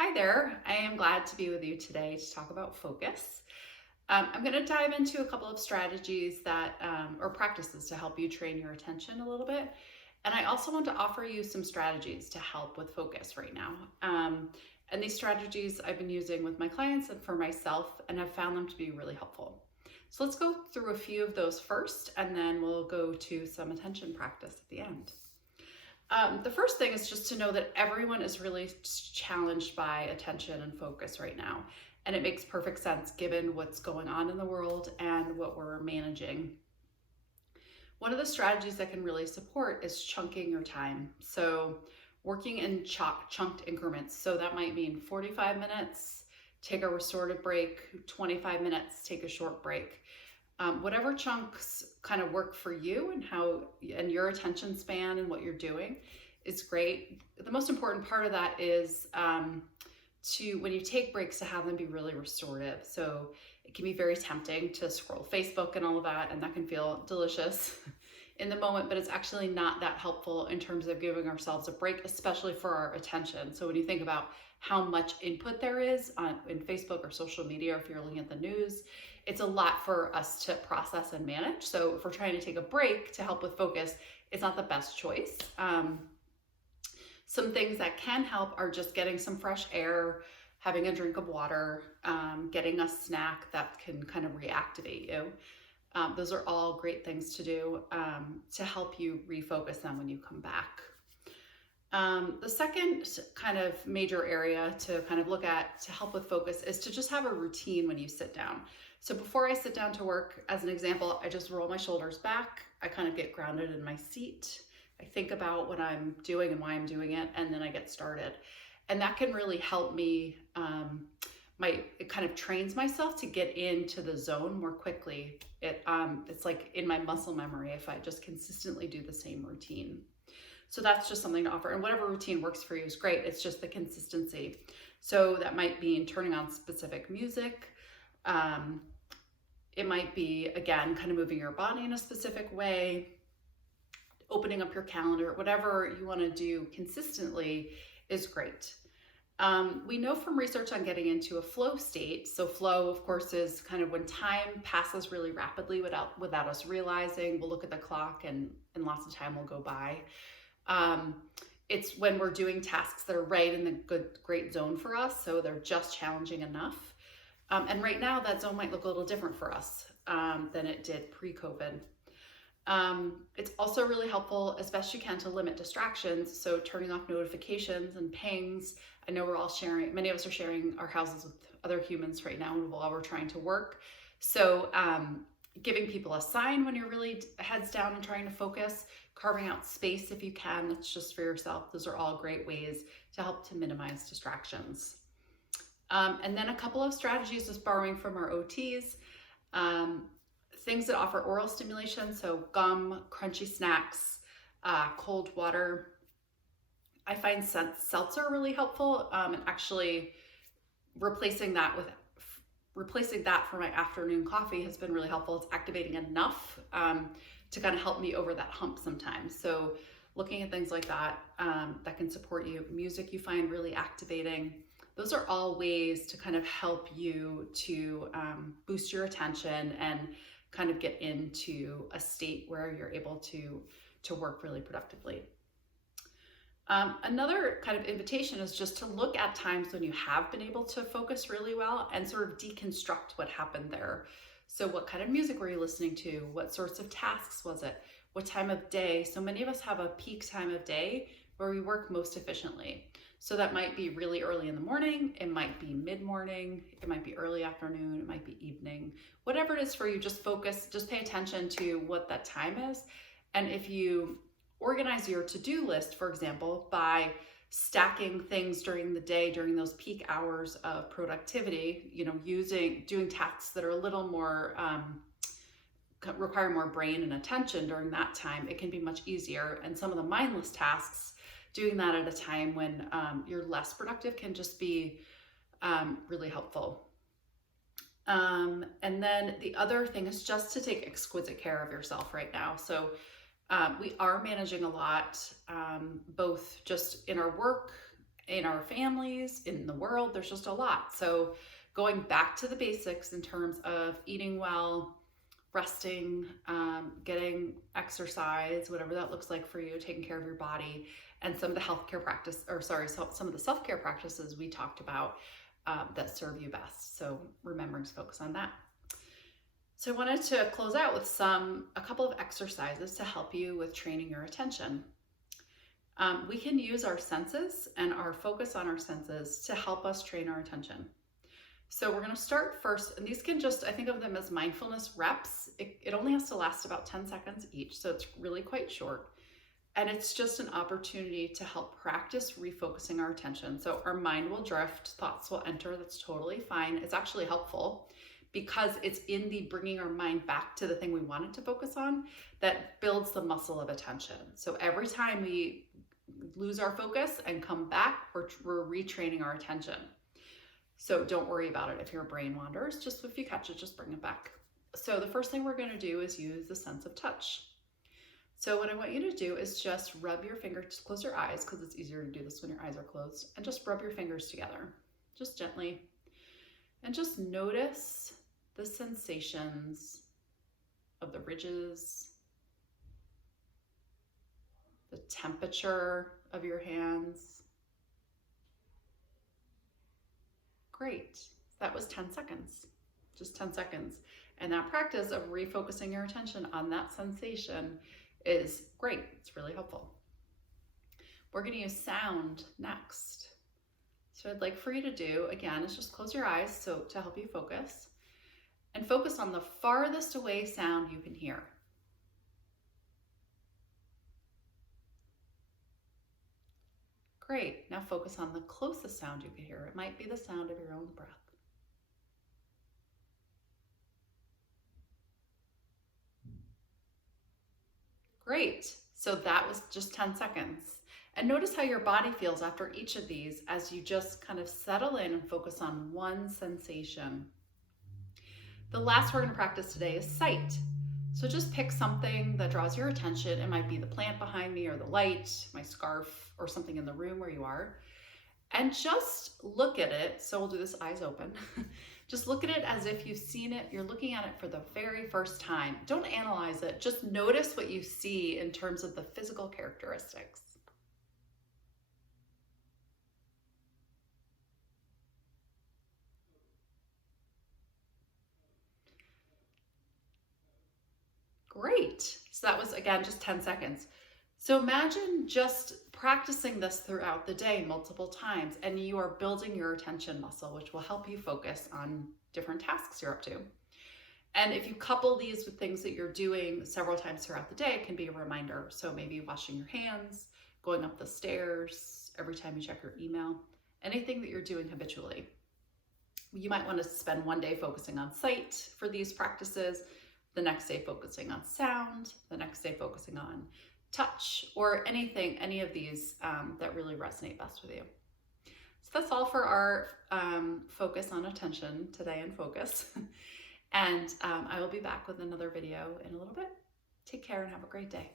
Hi there. I am glad to be with you today to talk about focus. I'm going to dive into a couple of strategies or practices to help you train your attention a little bit. And I also want to offer you some strategies to help with focus right now. And these strategies I've been using with my clients and for myself, and have found them to be really helpful. So let's go through a few of those first, and then we'll go to some attention practice at the end. The first thing is just to know that everyone is really challenged by attention and focus right now. And it makes perfect sense given what's going on in the world and what we're managing. One of the strategies that can really support is chunking your time. So working in chunked increments. So that might mean 45 minutes, take a restorative break, 25 minutes, take a short break. Whatever chunks kind of work for you and your attention span and what you're doing is great. The most important part of that is when you take breaks, to have them be really restorative. So it can be very tempting to scroll Facebook and all of that, and that can feel delicious in the moment, but it's actually not that helpful in terms of giving ourselves a break, especially for our attention. So when you think about how much input there is in Facebook or social media, or if you're looking at the news, it's a lot for us to process and manage. So if we're trying to take a break to help with focus, it's not the best choice. Some things that can help are just getting some fresh air, having a drink of water, getting a snack that can kind of reactivate you. Those are all great things to do to help you refocus them when you come back. The second kind of major area to kind of look at to help with focus is to just have a routine when you sit down. So before I sit down to work, as an example, I just roll my shoulders back. I kind of get grounded in my seat. I think about what I'm doing and why I'm doing it, and then I get started. And that can really help me. It kind of trains myself to get into the zone more quickly. It's like in my muscle memory if I just consistently do the same routine. So that's just something to offer. And whatever routine works for you is great. It's just the consistency. So that might mean turning on specific music. It might be, again, kind of moving your body in a specific way, opening up your calendar, whatever you want to do consistently is great. We know from research on getting into a flow state. So flow, of course, is kind of when time passes really rapidly without us realizing. We'll look at the clock and lots of time will go by. It's when we're doing tasks that are right in the great zone for us. So they're just challenging enough. And right now that zone might look a little different for us than it did pre-COVID. It's also really helpful, as best you can, to limit distractions. So turning off notifications and pings. I know many of us are sharing our houses with other humans right now while we're trying to work. So giving people a sign when you're really heads down and trying to focus, carving out space if you can, that's just for yourself. Those are all great ways to help to minimize distractions. And then a couple of strategies, just borrowing from our OTs. Things that offer oral stimulation, so gum, crunchy snacks, cold water. I find seltzer really helpful, and actually replacing that for my afternoon coffee has been really helpful. It's activating enough to kind of help me over that hump sometimes. So looking at things like that that can support you. Music you find really activating. Those are all ways to kind of help you to boost your attention and kind of get into a state where you're able to work really productively. Another kind of invitation is just to look at times when you have been able to focus really well and sort of deconstruct what happened there. So what kind of music were you listening to? What sorts of tasks was it? What time of day? So many of us have a peak time of day where we work most efficiently. So that might be really early in the morning, it might be mid-morning, it might be early afternoon, it might be evening. Whatever it is for you, just pay attention to what that time is. And if you organize your to-do list, for example, by stacking things during the day, during those peak hours of productivity, doing tasks that are a little more, require more brain and attention during that time, it can be much easier. And some of the mindless tasks, doing that at a time when you're less productive, can just be really helpful. And then the other thing is just to take exquisite care of yourself right now. So we are managing a lot, both just in our work in our families, in the world. There's just a lot. So going back to the basics in terms of eating well, resting, getting exercise, whatever that looks like for you, taking care of your body, and some of the some of the self-care practices we talked about that serve you best. So remembering to focus on that. So I wanted to close out with a couple of exercises to help you with training your attention. We can use our senses and our focus on our senses to help us train our attention. So we're going to start first, and these can I think of them as mindfulness reps. It only has to last about 10 seconds each, so it's really quite short. And it's just an opportunity to help practice refocusing our attention. So our mind will drift, thoughts will enter, that's totally fine. It's actually helpful because it's in the bringing our mind back to the thing we wanted to focus on that builds the muscle of attention. So every time we lose our focus and come back, we're retraining our attention. So don't worry about it if your brain wanders. Just if you catch it, just bring it back. So the first thing we're going to do is use the sense of touch. So what I want you to do is just rub your fingers, close your eyes because it's easier to do this when your eyes are closed, and just rub your fingers together, just gently. And just notice the sensations of the ridges, the temperature of your hands. Great. That was 10 seconds, just 10 seconds. And that practice of refocusing your attention on that sensation is great. It's really helpful. We're going to use sound next. So I'd like for you to do, again, is just close your eyes so to help you focus, and focus on the farthest away sound you can hear. Great. Now focus on the closest sound you can hear. It might be the sound of your own breath. Great. So that was just 10 seconds. And notice how your body feels after each of these as you just kind of settle in and focus on one sensation. The last we're going to practice today is sight. So just pick something that draws your attention. It might be the plant behind me or the light, my scarf, or something in the room where you are. And just look at it. So we'll do this eyes open. Just look at it as if you've seen it. You're looking at it for the very first time. Don't analyze it. Just notice what you see in terms of the physical characteristics. Great. So that was, again, just 10 seconds. So imagine just practicing this throughout the day multiple times, and you are building your attention muscle, which will help you focus on different tasks you're up to. And if you couple these with things that you're doing several times throughout the day, it can be a reminder. So maybe washing your hands, going up the stairs, every time you check your email, anything that you're doing habitually. You might want to spend one day focusing on sight for these practices, the next day focusing on sound, the next day focusing on touch, or any of these that really resonate best with you. So that's all for our focus on attention today and focus. And I will be back with another video in a little bit. Take care and have a great day.